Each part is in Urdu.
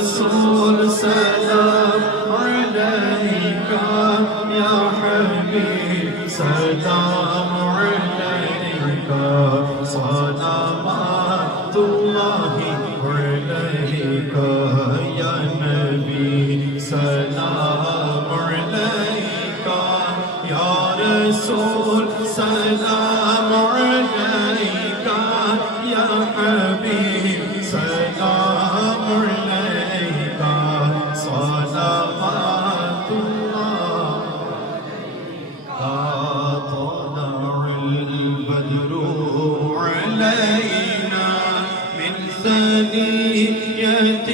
رسول سلام عليك يا حبيب سلام عليك صلوات الله عليك يا نبي سلام عليك يا رسول سلام عليك يا حبيب سلام عليك صلوات الله طلع البدر علينا من ثنية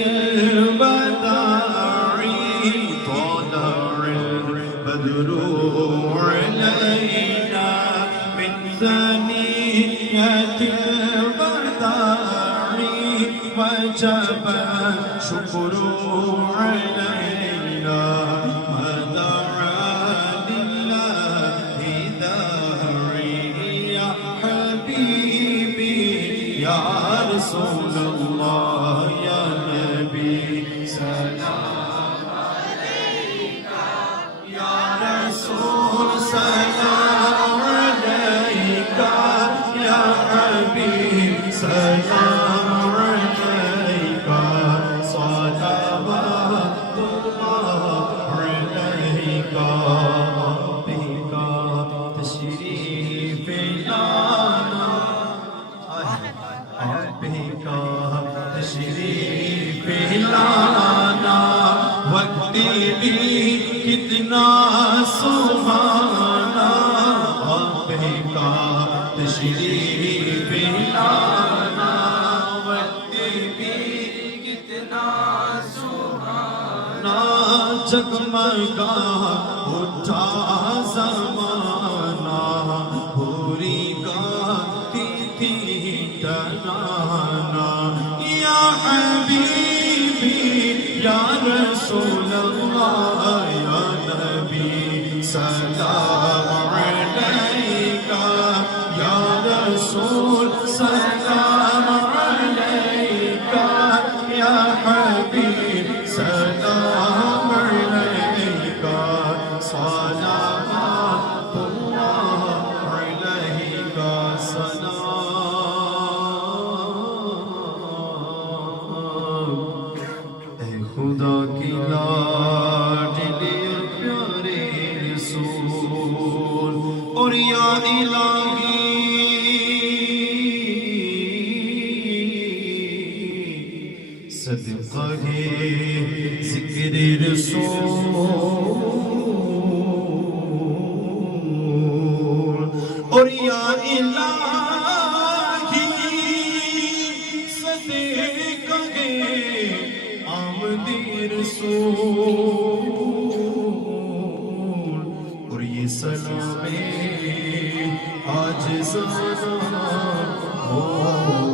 الوداع طلع البدر علينا من ثنية الوداع وجب الشكر علينا ما دعا لله داعي يا حبيبي يا رسول الله يا نبي سلام عليك يا رسول سلام عليك يا حبيب سلام عليك صلوات الله عليك بك تشريف لنا بك تشريف لنا وقت بھی کتنا سبحانا بك تشريف لنا وقت بھی کتنا سبحانا جگمگا اٹھا زمانہ پوری گاتی تھی تنانا یا حبیبی یا رسول اللہ یا نبی سلام علیک یا رسول سلام علیک یا حبیب سلام علیک صلوات اللہ علیک سلام اے خدا کی لاڈلی پیارے رسول اور یا الہی صدقہ ذکر رسول اور یا الہی صدقہ آمد رسول اور یہ سلام آج زمانہ ہو